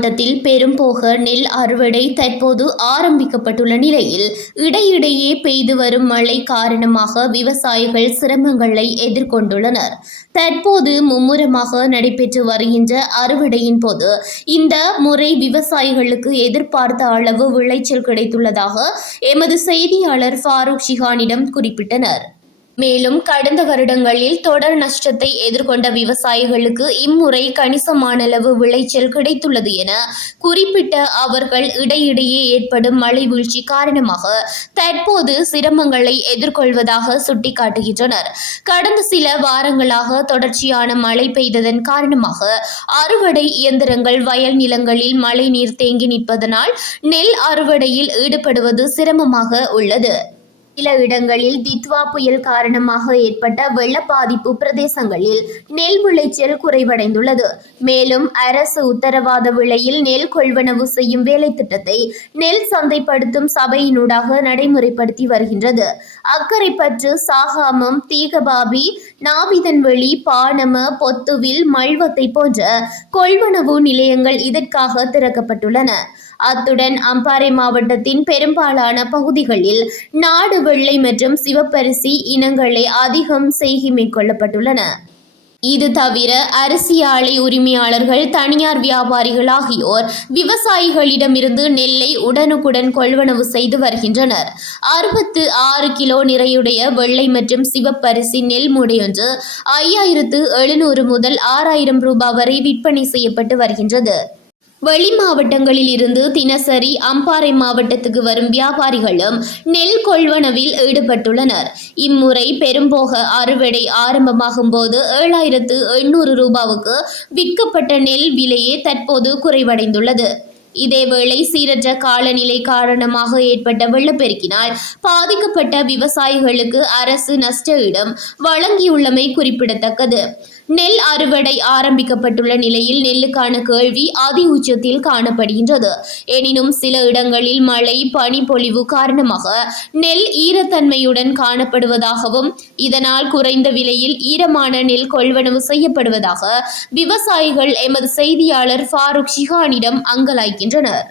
மாவட்டத்தில் பெரும்போக நெல் அறுவடை தற்போது ஆரம்பிக்கப்பட்டுள்ள நிலையில் இடையிடையே பெய்து வரும் மழை காரணமாக விவசாயிகள் சிரமங்களை எதிர்கொண்டுள்ளனர். தற்போது மும்முரமாக நடைபெற்று வருகின்ற அறுவடையின் போது இந்த முறை விவசாயிகளுக்கு எதிர்பார்த்த அளவு விளைச்சல் கிடைத்துள்ளதாக எமது செய்தியாளர் ஃபாரூக் ஷிஹானிடம் குறிப்பிட்டனர். மேலும் கடந்த வருடங்களில் தொடர் நஷ்டத்தை எதிர்கொண்ட விவசாயிகளுக்கு இம்முறை கணிசமான அளவு விளைச்சல் கிடைத்துள்ளது என குறிப்பிட்ட அவர்கள் இடையிடையே ஏற்படும் மழை வீழ்ச்சி காரணமாக தற்போது சிரமங்களை எதிர்கொள்வதாக சுட்டிக்காட்டுகின்றனர். கடந்த சில வாரங்களாக தொடர்ச்சியான மழை பெய்ததன் காரணமாக அறுவடை இயந்திரங்கள் வயல் நிலங்களில் மழை நீர் தேங்கி நிற்பதனால் நெல் அறுவடையில் ஈடுபடுவது சிரமமாக உள்ளது. சில இடங்களில் தித்வா புயல் காரணமாக ஏற்பட்ட வெள்ள பாதிப்பு பிரதேசங்களில் நெல் விளைச்சல் குறைவடைந்துள்ளது. மேலும் அரசு உத்தரவாத விலையில் நெல் கொள்வனவு செய்யும் வேலை திட்டத்தை நெல் சந்தைப்படுத்தும் சபையினூடாக நடைமுறைப்படுத்தி வருகின்றது. அக்கரைப்பற்று, சாகாமம், தீகபாபி, நாவிதன்வெளி, பானம, பொத்துவில், மல்வத்தை போன்ற கொள்வனவு நிலையங்கள் இதற்காக திறக்கப்பட்டுள்ளன. அத்துடன் அம்பாறை மாவட்டத்தின் பெரும்பாலான பகுதிகளில் நாடு வெள்ளை மற்றும் சிவப்பரிசி இனங்களே அதிகம் செய்கை மேற்கொள்ளப்பட்டுள்ளன. இது தவிர அரிசி ஆலை உரிமையாளர்கள், தனியார் வியாபாரிகள் ஆகியோர் விவசாயிகளிடமிருந்து நெல்லை உடனுக்குடன் கொள்வனவு செய்து வருகின்றனர். 66 கிலோ நிறையுடைய வெள்ளை மற்றும் சிவப்பரிசி நெல் மூடையொன்று 5700 முதல் 6000 ரூபாய் வரை விற்பனை செய்யப்பட்டு வருகின்றது. வெளி மாவட்டங்களில் இருந்து தினசரி அம்பாறை மாவட்டத்துக்கு வரும் வியாபாரிகளும் நெல் கொள்வனவில் ஈடுபட்டுள்ளனர். இம்முறை பெரும்போக அறுவடை ஆரம்பமாகும் போது 7800 ரூபாவுக்கு விற்கப்பட்ட நெல் விலையே தற்போது குறைவடைந்துள்ளது. இதேவேளை சீரற்ற காலநிலை காரணமாக ஏற்பட்ட வெள்ளப்பெருக்கினால் பாதிக்கப்பட்ட விவசாயிகளுக்கு அரசு நஷ்ட ஈடும் வழங்கியுள்ளமை குறிப்பிடத்தக்கது. நெல் அறுவடை ஆரம்பிக்கப்பட்டுள்ள நிலையில் நெல்லுக்கான கேள்வி அதி உச்சத்தில் காணப்படுகின்றது. எனினும் சில இடங்களில் மழை, பனிப்பொழிவு காரணமாக நெல் ஈரத்தன்மையுடன் காணப்படுவதாகவும் இதனால் குறைந்த விலையில் ஈரமான நெல் கொள்வனவு செய்யப்படுவதாக விவசாயிகள் எமது செய்தியாளர் ஃபாரூக் ஷிஹானிடம் அங்கலாய்க்கின்றனர்.